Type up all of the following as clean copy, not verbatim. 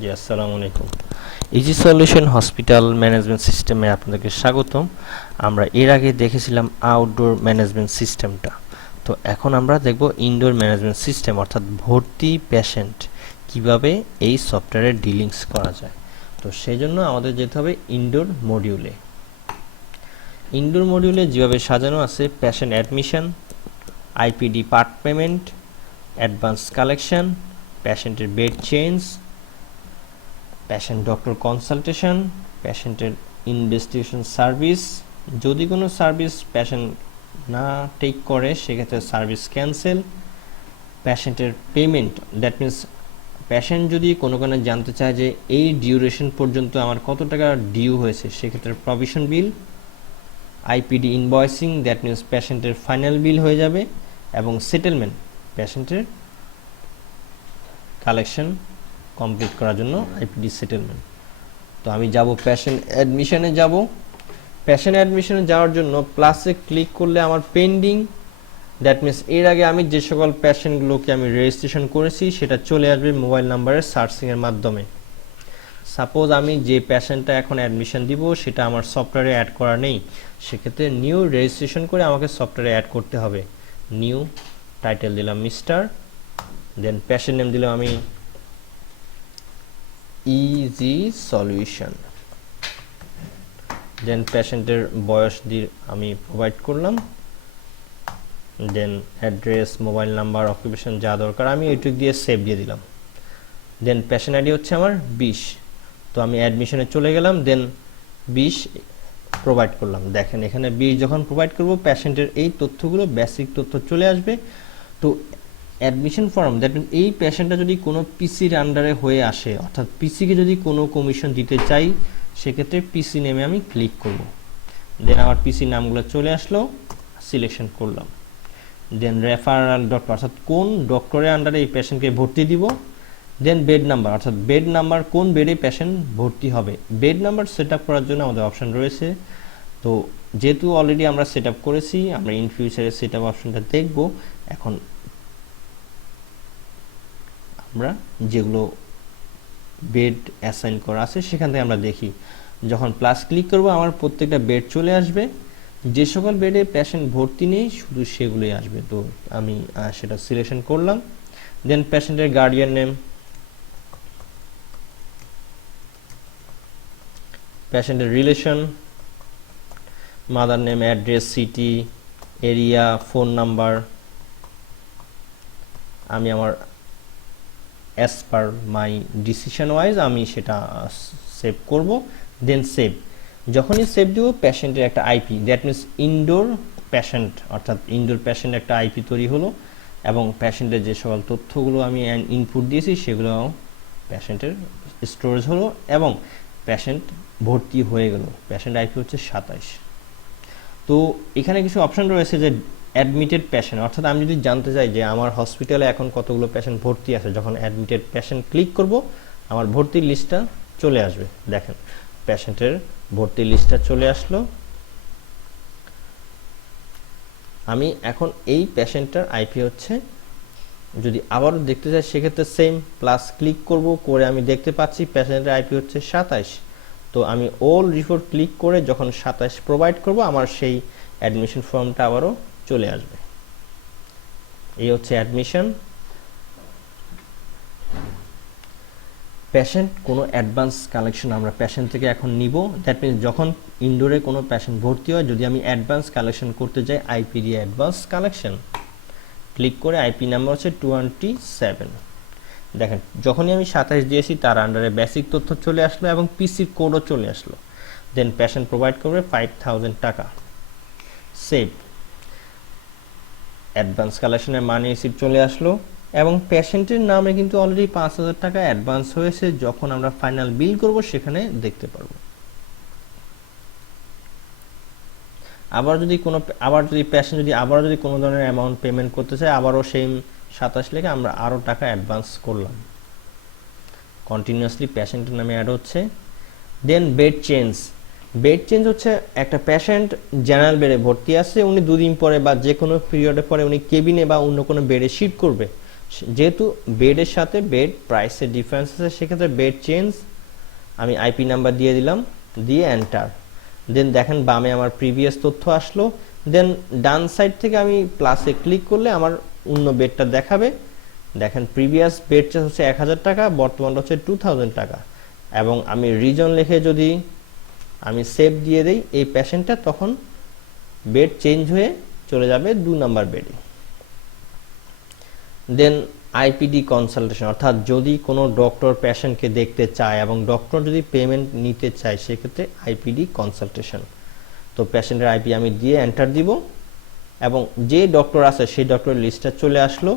জি, আসসালামু আলাইকুম। Easy solution hospital management সিস্টেমে আপনাদেরকে স্বাগতম। আমরা এর আগে দেখেছিলাম আউটডোর ম্যানেজমেন্ট সিস্টেমটা। তো এখন আমরা দেখব ইনডোর ম্যানেজমেন্ট সিস্টেম, অর্থাৎ ভর্তি পেশেন্ট কিভাবে এই সফটওয়্যারে ডিলিংস করা যায়। তো সেই জন্য আমাদের যেতে হবে ইনডোর মডিউলে। ইনডোর মডিউলে যেভাবে সাজানো আছে patient admission, IPD part payment, advance collection, পেশেন্টের bed change, patient doctor consultation, পেশেন্টের ইনভেস্টিগেশন সার্ভিস, যদি কোনো সার্ভিস পেশেন্ট না টেক করে সেক্ষেত্রে সার্ভিস ক্যান্সেল, পেশেন্টের পেমেন্ট, দ্যাট মিন্স পেশেন্ট যদি কোনো কারণে জানতে চায় যে এই ডিউরেশন পর্যন্ত আমার কত টাকা ডিউ হয়েছে সেক্ষেত্রে provision bill, IPD invoicing, that means পেশেন্টের ফাইনাল বিল হয়ে যাবে, এবং সেটেলমেন্ট পেশেন্টের কালেকশন কমপ্লিট করার জন্য আইপিডি সেটেলমেন্ট। তো আমি যাব পেশেন্ট অ্যাডমিশনে যাব। পেশেন্ট অ্যাডমিশনে যাওয়ার জন্য প্লাসে ক্লিক করলে আমার পেন্ডিং, দ্যাট মিন্স এর আগে আমি যে সকল পেশেন্টগুলোকে আমি রেজিস্ট্রেশন করেছি সেটা চলে আসবে মোবাইল নাম্বারের সার্চিংয়ের মাধ্যমে। সাপোজ আমি যে পেশেন্টটা এখন অ্যাডমিশন দিব সেটা আমার সফটওয়্যারে অ্যাড করা নেই, সেক্ষেত্রে নিউ রেজিস্ট্রেশন করে আমাকে সফটওয়্যারে অ্যাড করতে হবে। নিউ, টাইটেল দিলাম মিস্টার, দেন পেশেন্ট নেম দিলাম আমি ইজি সলিউশন, দেন পেশেন্টের বয়স দিয়ে আমি প্রোভাইড করলাম, দেন অ্যাড্রেস, মোবাইল নাম্বার, অকুপেশন যা দরকার আমি এইটুক দিয়ে সেভ দিয়ে দিলাম। দেন পেশেন্ট আইডি হচ্ছে আমার 20। তো আমি অ্যাডমিশনে চলে গেলাম, দেন 20 প্রোভাইড করলাম। দেখেন এখানে 20 যখন প্রোভাইড করব পেশেন্টের এই তথ্যগুলো বেসিক তথ্য চলে আসবে। তো অ্যাডমিশন ফর্ম, দ্যাট মিন এই পেশেন্টটা যদি কোনো পিসির আন্ডারে হয়ে আসে, অর্থাৎ পিসিকে যদি কোনো কমিশন দিতে চাই সেক্ষেত্রে পিসি নেমে আমি ক্লিক করব। দেন আমার পিসি নামগুলো চলে আসলো, সিলেকশন করলাম। দেন রেফারাল ডক্টর, অর্থাৎ কোন ডক্টরের আন্ডারে এই পেশেন্টকে ভর্তি দিব। দেন বেড নাম্বার, অর্থাৎ বেড নাম্বার কোন বেডে পেশেন্ট ভর্তি হবে। বেড নাম্বার সেট আপ করার জন্য আমাদের অপশন রয়েছে। তো যেহেতু অলরেডি আমরা সেট আপ করেছি, আমরা ইন ফিউচারে সেট আপ অপশনটা দেখব। এখন আমরা যেগুলো বেড অ্যাসাইন করা আছে সেখান থেকে আমরা দেখি। যখন প্লাস ক্লিক করব আমার প্রত্যেকটা বেড চলে আসবে, যে সকল বেডে পেশেন্ট ভর্তি নেই শুধু সেগুলোই আসবে। তো আমি সেটা সিলেকশন করলাম। দেন পেশেন্টের গার্ডিয়ান নেম, পেশেন্টের relation, mother name, address, city, area, phone number, আমি আমার as per my decision wise আমি সেটা সেভ করব। দেন সেভ, যখনই সেভ দেব পেশেন্টের একটা IP, that means indoor patient, অর্থাৎ ইনডোর পেশেন্ট একটা আইপি তৈরি হলো, এবং পেশেন্টের যে সকল তথ্যগুলো আমি ইনপুট দিয়েছি সেগুলো পেশেন্টের স্টোরেজ হলো, এবং পেশেন্ট ভর্তি হয়ে গেল। পেশেন্ট আইপি হচ্ছে 27। তো এখানে কিছু অপশন রয়েছে যে অ্যাডমিটেড পেশেন্ট, অর্থাৎ আমি যদি জানতে চাই যে আমার হসপিটালে এখন কতগুলো পেশেন্ট ভর্তি আছে, যখন অ্যাডমিটেড পেশেন্ট ক্লিক করব আমার ভর্তির লিস্টটা চলে আসবে। দেখেন পেশেন্টের ভর্তির লিস্টটা চলে আসলো। আমি এখন এই পেশেন্টটার আইপি হচ্ছে, যদি আবারও দেখতে চাই সেক্ষেত্রে সেম প্লাস ক্লিক করব, করে আমি দেখতে পাচ্ছি পেশেন্টের আইপি হচ্ছে 27। তো আমি অল রিপোর্ট ক্লিক করে যখন 27 প্রোভাইড করব আমার সেই অ্যাডমিশন ফর্মটা আবারও চলে আসবে। এই হচ্ছে অ্যাডমিশন। পেশেন্ট কোনো অ্যাডভান্স কালেকশন আমরা পেশেন্ট থেকে এখন নিব, দ্যাট মিনস যখন ইনডোরে কোনো পেশেন্ট ভর্তি হয় যদি আমি অ্যাডভান্স কালেকশন করতে যাই, আইপি দিয়ে অ্যাডভান্স কালেকশন ক্লিক করে আইপি নাম্বার হচ্ছে 27। দেখেন যখনই আমি 27 দিয়েছি তার আন্ডারে বেসিক তথ্য চলে আসলো এবং পিসির কোডও চলে আসলো। দেন পেশেন্ট প্রোভাইড করবে 5000 টাকা, সেভ। অ্যাডভান্স কালেকশনের মানি রিসিপ্ট চলে আসলো, এবং পেশেন্টের নামে কিন্তু অলরেডি 5000 টাকা অ্যাডভান্স হয়েছে। যখন আমরা ফাইনাল বিল করব সেখানে দেখতে পারবো। আবার যদি পেশেন্ট আবারও যদি কোনো ধরনের অ্যামাউন্ট পেমেন্ট করতে চায় আবারও সেই 27 লিখে আমরা আরও টাকা অ্যাডভান্স করলাম। কন্টিনিউয়াসলি পেশেন্টের নামে অ্যাড হচ্ছে। দেন বেড চেঞ্জ, বেড চেঞ্জ হচ্ছে একটা পেশেন্ট জেনারেল বেডে ভর্তি আছে, উনি দুদিন পরে বা যে কোনো পিরিয়ডে পরে উনি কেবিনে বা অন্য কোনো বেডে শিফট করবে, যেহেতু বেডের সাথে বেড প্রাইসের ডিফারেন্স আছে, সেক্ষেত্রে বেড চেঞ্জ আমি আইপি নাম্বার দিয়ে দিলাম, দিয়ে এন্টার। দেন দেখেন বামে আমার প্রিভিয়াস তথ্য আসলো। দেন ডান সাইড থেকে আমি প্লাসে ক্লিক করলে আমার অন্য বেডটা দেখাবে। দেখেন প্রিভিয়াস বেড চার্জ হচ্ছে 1000 টাকা, বর্তমানটা হচ্ছে 2000 টাকা। এবং আমি রিজন লিখে যদি আমি সেভ দিয়ে দেই এই পেশেন্টটা, তখন বেড চেঞ্জ হয়ে চলে যাবে 2 নাম্বার বেডে। দেন আইপিডি কনসালটেশন, অর্থাৎ যদি কোনো ডক্টর পেশেন্টকে দেখতে চায় এবং ডক্টর যদি পেমেন্ট নিতে চায়, সেক্ষেত্রে আইপিডি কনসালটেশন। তো পেশেন্টের আইপি আমি দিয়ে এন্টার দিব এবং যে ডক্টর আছে সেই ডক্টরের লিস্টটা চলে আসলো।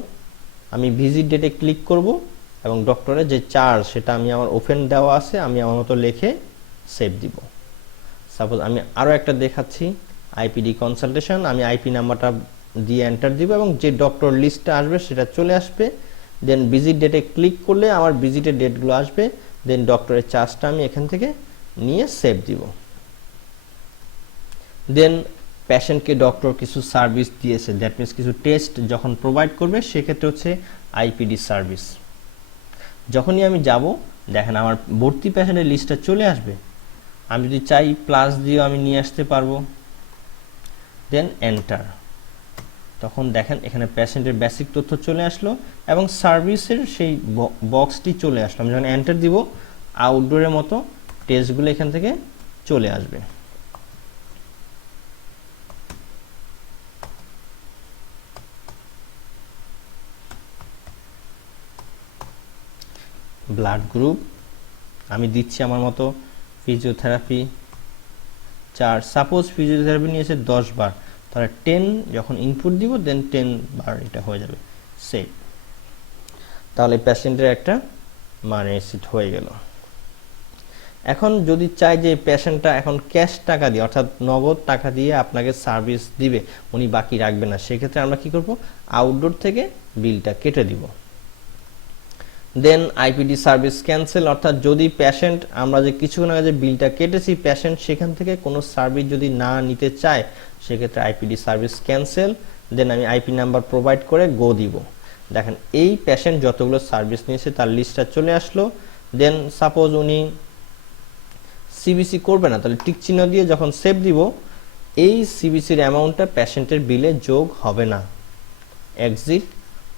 আমি ভিজিট ডেটে ক্লিক করব এবং ডক্টরের যে চার্জ সেটা আমি আমার ওপেন দেওয়া আছে, আমি আমার মতো লিখে সেভ দিব। সাপোজ আমি আরও একটা দেখাচ্ছি, আইপিডি কনসালটেশন। আমি আইপি নাম্বারটা দিয়ে এন্টার দিব এবং যে ডক্টর লিস্টটা আসবে সেটা চলে আসবে। দেন ভিজিট ডেটে ক্লিক করলে আমার ভিজিটের ডেটগুলো আসবে। দেন ডক্টরের চার্জটা আমি এখান থেকে নিয়ে সেভ দিব। দেন পেশেন্টকে ডক্টর কিছু সার্ভিস দিয়েছে, দ্যাট মিনস কিছু টেস্ট যখন প্রোভাইড করবে, সেক্ষেত্রে হচ্ছে আইপিডি সার্ভিস। যখনই আমি যাব, দেখেন আমার ভর্তি পেশেন্টের লিস্টটা চলে আসবে। আমি যদি চাই প্লাস দিয়েও আমি নিয়ে আসতে পারবো। দেন এন্টার, তখন দেখেন এখানে পেশেন্টের বেসিক তথ্য চলে আসলো এবং সার্ভিসের সেই বক্সটি চলে আসলো। আমি যখন এন্টার দিব, আউটডোরের মতো টেস্টগুলো এখান থেকে চলে আসবে। ব্লাড গ্রুপ আমি দিচ্ছি আমার মতো। ফিজিওথেরাপি চার্জ, সাপোজ ফিজিওথেরাপি নিয়েছে 10 বার, তাহলে 10 যখন ইনপুট দিব দেন 10 বার এটা হয়ে যাবে সেভ। তাহলে পেশেন্টের একটা মানে সেট হয়ে গেল। এখন যদি চাই যে পেশেন্টটা এখন ক্যাশ টাকা দিয়ে, অর্থাৎ নগদ টাকা দিয়ে আপনাকে সার্ভিস দিবে, উনি বাকি রাখবে না, সেক্ষেত্রে আমরা কি করব, আউটডোর থেকে বিলটা কেটে দিব। দেন আইপিডি সার্ভিস ক্যান্সেল, অর্থাৎ যদি পেশেন্ট আমরা যে কিছুক্ষণ আগে যে বিলটা কেটেছি, পেশেন্ট সেখান থেকে কোনো সার্ভিস যদি না নিতে চায়, সেক্ষেত্রে আইপিডি সার্ভিস ক্যান্সেল। দেন আমি আইপি নাম্বার প্রোভাইড করে গো দিব। দেখেন এই পেশেন্ট যতগুলো সার্ভিস নিয়েছে তার লিস্টটা চলে আসলো। দেন সাপোজ উনি সিবিসি করবে না, তাহলে টিক চিহ্ন দিয়ে যখন সেভ দিব, এই সিবিসির অ্যামাউন্টটা পেশেন্টের বিলে যোগ হবে না। এক্সিট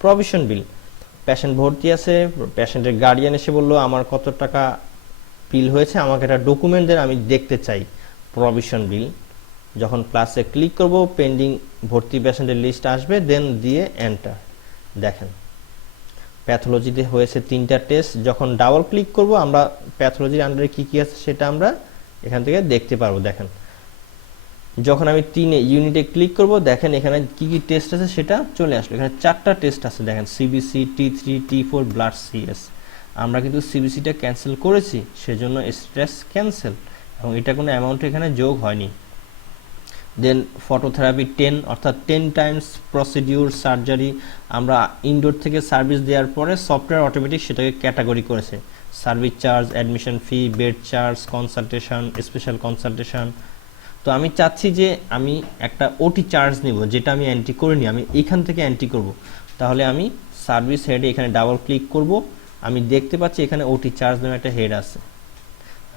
প্রভিশন বিল, পেশেন্ট ভর্তি আছে, পেশেন্টের গার্ডিয়ান এসে বললো আমার কত টাকা বিল হয়েছে, আমাকে একটা ডকুমেন্ট দেন, আমি দেখতে চাই প্রভিশন বিল। যখন প্লাসে ক্লিক করব, পেন্ডিং ভর্তি পেশেন্টের লিস্ট আসবে, দেন দিয়ে এন্টার। দেখেন প্যাথোলজিতে হয়েছে 3টা টেস্ট। যখন ডাবল ক্লিক করব, আমরা প্যাথোলজির আন্ডারে কি কি আছে সেটা আমরা এখান থেকে দেখতে পারবো। দেখেন যখন আমি 3 ইউনিটে ক্লিক করব, দেখেন এখানে কি কি টেস্ট আছে সেটা চলে আসলো। এখানে 4টা টেস্ট আছে, দেখেন CBC, T3, T4, blood CS. আমরা কিন্তু সিবিসিটা ক্যান্সেল করেছি, সেজন্য স্ট্রেস ক্যান্সেল এবং এটা কোনো অ্যামাউন্ট এখানে যোগ হয়নি। দেন ফটোথেরাপি 10, অর্থাৎ 10 টাইমস প্রসিডিউর সার্জারি। আমরা ইনডোর থেকে সার্ভিস দেওয়ার পরে সফটওয়্যার অটোমেটিক সেটাকে ক্যাটাগরি করেছে, সার্ভিস চার্জ, অ্যাডমিশন ফি, bed charge, consultation, special consultation. তো আমি চাচ্ছি যে আমি একটা ওটি চার্জ নিব, যেটা আমি এন্ট্রি করিনি, আমি এখান থেকে এন্ট্রি করব। তাহলে আমি সার্ভিস হেডে এখানে ডাবল ক্লিক করব, আমি দেখতে পাচ্ছি এখানে ওটি চার্জ নামে একটা হেড আছে।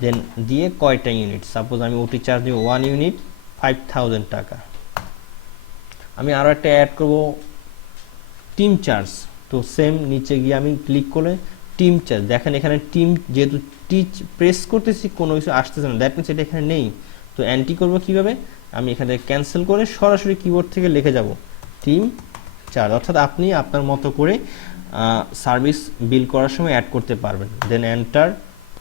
দেন দিয়ে কয়টা ইউনিট, সাপোজ আমি ওটি চার্জ নিব 1 ইউনিট 5000 টাকা। আমি আরও একটা অ্যাড করব টিম চার্জ, তো সেম নিচে গিয়ে আমি ক্লিক করে টিম চার্জ, দেখেন এখানে টিম যেহেতু টিচ প্রেস করতেছি কোনো কিছু আসতেছে না, দ্যাট মিনস এটা এখানে নেই। তো এন্ট্রি করব কিভাবে, আমি এখানে ক্যান্সেল করে সরাসরি কিবোর্ড থেকে লিখে যাব টিম চার্জ, অর্থাৎ আপনি আপনার মতো করে সার্ভিস বিল করার সময় অ্যাড করতে পারবেন। Then enter,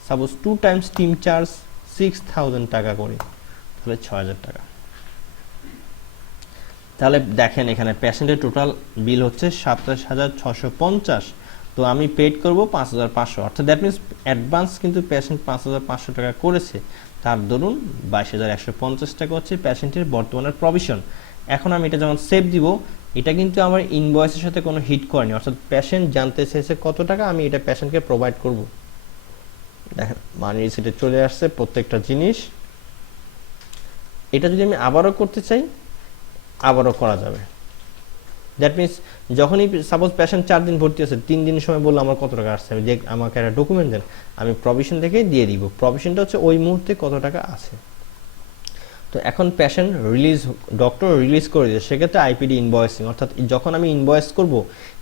suppose 2 times team charge 6000 টাকা করে, তাহলে 6000 টাকা। তাহলে দেখেন এখানে পেশেন্টের টোটাল বিল হচ্ছে 27650। তো আমি পেড করব 5500, অর্থাৎ দ্যাট মিনস অ্যাডভান্স কিন্তু পেশেন্ট 5500 টাকা করেছে, তার দরুন 22150 টাকা হচ্ছে পেশেন্টের বর্তমানের প্রভিশন। এখন আমি এটা যখন সেভ দিব, এটা কিন্তু আমার ইনভয়েসের সাথে কোনো হিট করেনি, অর্থাৎ পেশেন্ট জানতে চেয়েছে কত টাকা, আমি এটা পেশেন্টকে প্রোভাইড করব। দেখেন মানি রিসিটে চলে আসছে প্রত্যেকটা জিনিস। এটা যদি আমি আবারও করতে চাই, আবারও করা যাবে। দ্যাট মিনস যখনই সাপোজ পেশেন্ট 4 দিন ভর্তি আছে, 3 দিনের সময় বললো আমার কত টাকা আসছে, আমি যে আমাকে একটা ডকুমেন্ট দেন, আমি প্রভিশন থেকে দিয়ে দিব। প্রভিশনটা হচ্ছে ওই মুহূর্তে কত টাকা আছে। তো এখন পেশেন্ট রিলিজ, ডক্টর রিলিজ করে দিয়েছে, সেক্ষেত্রে আইপিডি ইনভয়েসিং, অর্থাৎ যখন আমি ইনভয়েস করব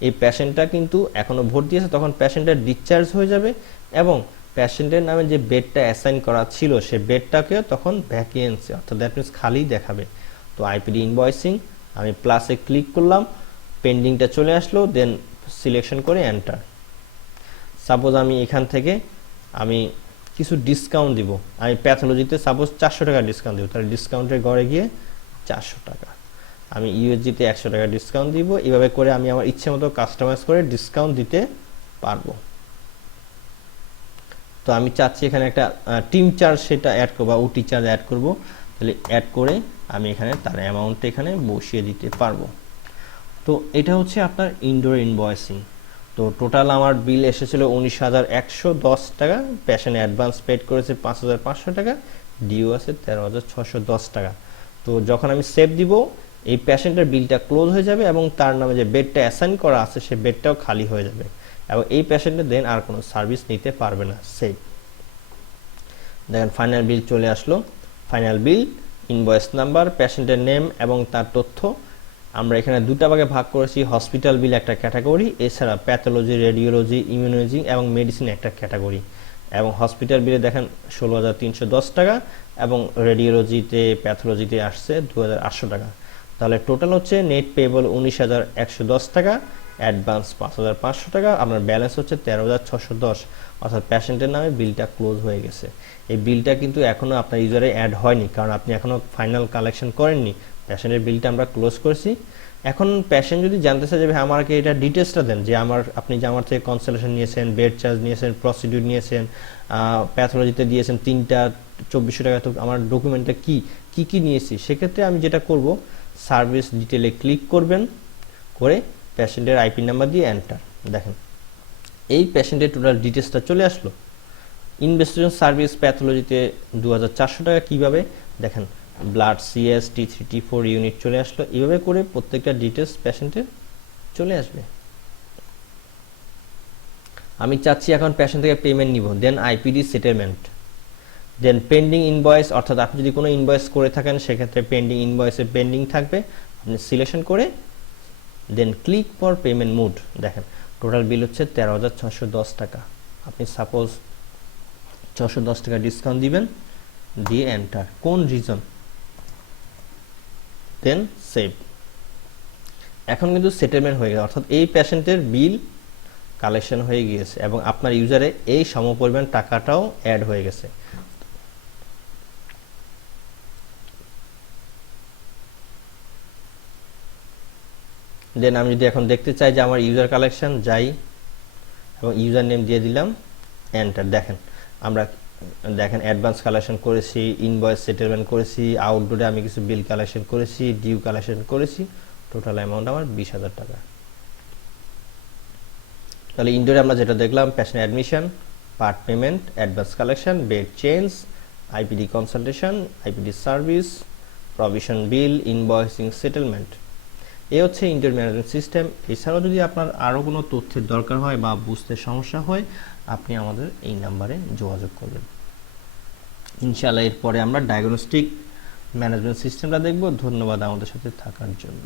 এই পেশেন্টটা কিন্তু এখনও ভর্তি আছে, তখন পেশেন্টের ডিসচার্জ হয়ে যাবে এবং পেশেন্টের নামে যে বেডটা অ্যাসাইন করা ছিল সে বেডটাকেও তখন ভ্যাকেন্সি, অর্থাৎ দ্যাট মিনস খালি দেখাবে। তো আইপিডি ইনভয়েসিং, আমি প্লাসে ক্লিক করলাম, পেন্ডিংটা চলে আসলো, দেন সিলেকশন করে এন্টার। সাপোজ আমি এখান থেকে আমি কিছু ডিসকাউন্ট দিব, আমি প্যাথোলজিতে সাপোজ 400 টাকা ডিসকাউন্ট দিব, তাহলে ডিসকাউন্টের ঘরে গিয়ে 400 টাকা, আমি ইউএসজিতে 100 টাকা ডিসকাউন্ট দিব। এইভাবে করে আমি আমার ইচ্ছে মতো কাস্টমাইজ করে ডিসকাউন্ট দিতে পারবো। তো আমি চাচ্ছি এখানে একটা টিম চার্জ সেটা অ্যাড করবো বা ওটি চার্জ অ্যাড করব, তাহলে অ্যাড করে আমি এখানে তার অ্যামাউন্টটা এখানে বসিয়ে দিতে পারবো। তো এটা হচ্ছে আপনার ইনডোর ইনভয়েসিং। তো টোটাল আমার বিল এসেছিল 19,110 টাকা, পেশেন্ট অ্যাডভান্স পেড করেছে 5,500 টাকা, ডিউ আছে 13,610 টাকা। তো যখন আমি সেভ দিব এই পেশেন্টের বিলটা ক্লোজ হয়ে যাবে এবং তার নামে যে বেডটা অ্যাসাইন করা আছে সে বেডটাও খালি হয়ে যাবে এবং এই পেশেন্টের দেন আর কোনো সার্ভিস নিতে পারবে না। সেভ। দেখেন ফাইনাল বিল চলে আসলো। ফাইনাল বিল, ইনভয়েস নাম্বার, পেশেন্টের নেম এবং তার তথ্য। আমরা এখানে দুটা ভাগে ভাগ করেছি, হসপিটাল বিল একটা ক্যাটাগরি, এছাড়া প্যাথোলজি, রেডিওলজি, ইমিউনোলজি এবং মেডিসিন একটা ক্যাটাগরি। এবং হসপিটাল বিলে দেখেন 16,310 টাকা এবং রেডিওলজিতে প্যাথোলজিতে আসছে 2,800 টাকা। তাহলে টোটাল হচ্ছে নেট পেয়েবল 19,110 টাকা, অ্যাডভান্স 5,500 টাকা, আপনার ব্যালেন্স হচ্ছে 13,610, অর্থাৎ পেশেন্টের নামে বিলটা ক্লোজ হয়ে গেছে। এই বিলটা কিন্তু এখনও আপনার ইউজারে অ্যাড হয়নি, কারণ আপনি এখনও ফাইনাল কালেকশন করেননি। পেশেন্টের বিলটা আমরা ক্লোজ করছি। এখন পেশেন্ট যদি জানতে চায় যে আমাকে এটা ডিটেলসটা দেন, যে আপনি যে আমার থেকে কনসালটেশন নিয়েছেন, বেড চার্জ নিয়েছেন, প্রসিডিউর নিয়েছেন, প্যাথোলজিতে দিয়েছেন 3টা 2,400 টাকা, তো আমার ডকুমেন্টটা কি নিয়েছি, সেক্ষেত্রে আমি যেটা করব সার্ভিস ডিটেলে ক্লিক করবেন, করে পেশেন্টের আইপি নাম্বার দিয়ে এন্টার। দেখেন এই পেশেন্টের টোটাল ডিটেলসটা চলে আসলো। ইনভেস্টিগেশন সার্ভিস প্যাথোলজিতে 2,400 টাকা, কিভাবে দেখেন blood CS T3 T4 unit চলে আসলো। এইভাবে করে প্রত্যেকটা ডিটেলস পেশেন্টের চলে আসবে। আমি চাচ্ছি এখন পেশেন্ট থেকে পেমেন্ট নিব, দেন আইপিডি সেটেলমেন্ট, দেন পেন্ডিং ইনভয়েস, অর্থাৎ আপনি যদি কোনো ইনভয়েস করে থাকেন সেক্ষেত্রে পেন্ডিং ইনভয়েসে পেন্ডিং থাকবে, আপনি সিলেকশন করে দেন ক্লিক ফর পেমেন্ট মোড। দেখেন টোটাল বিল হচ্ছে 13,610 টাকা। আপনি সাপোজ 610 টাকা ডিসকাউন্ট দিবেন, দিয়ে এন্টার, কোন রিজন, দেন সেভ। এখন কিন্তু সেটেলমেন্ট হয়ে গেছে, অর্থাৎ এই পেশেন্টের বিল কালেকশন হয়ে গিয়েছে এবং আপনার ইউজারে এই সমপরিমাণ টাকাটাও অ্যাড হয়ে গেছে। দেন আমি যদি এখন দেখতে চাই যে আমার ইউজার কালেকশন, যাই এবং ইউজার নেম দিয়ে দিলাম, এন্টার। দেখেন অ্যাডভান্স কালেকশন করেছি, ইনভয়েস সেটেলমেন্ট করেছি, আউটডোরে আমি কিছু বিল কালেকশন করেছি, ডিউ কালেকশন করেছি, টোটাল অ্যামাউন্ট আমার 20,000 টাকা। তাহলে ইনডোরে আমরা যেটা দেখলাম, patient admission, part payment, advance collection, bed change, IPD consultation, IPD service, provision bill, invoicing, settlement. এই হচ্ছে ইনডোর ম্যানেজমেন্ট সিস্টেম। এছাড়াও যদি আপনার আরও কোনো তথ্যের দরকার হয় বা বুঝতে সমস্যা হয়, আপনি আমাদের এই নাম্বারে যোগাযোগ করবেন। ইনশাআল্লাহ এরপরে আমরা ডায়াগনস্টিক ম্যানেজমেন্ট সিস্টেমটা দেখব। ধন্যবাদ আমাদের সাথে থাকার জন্য।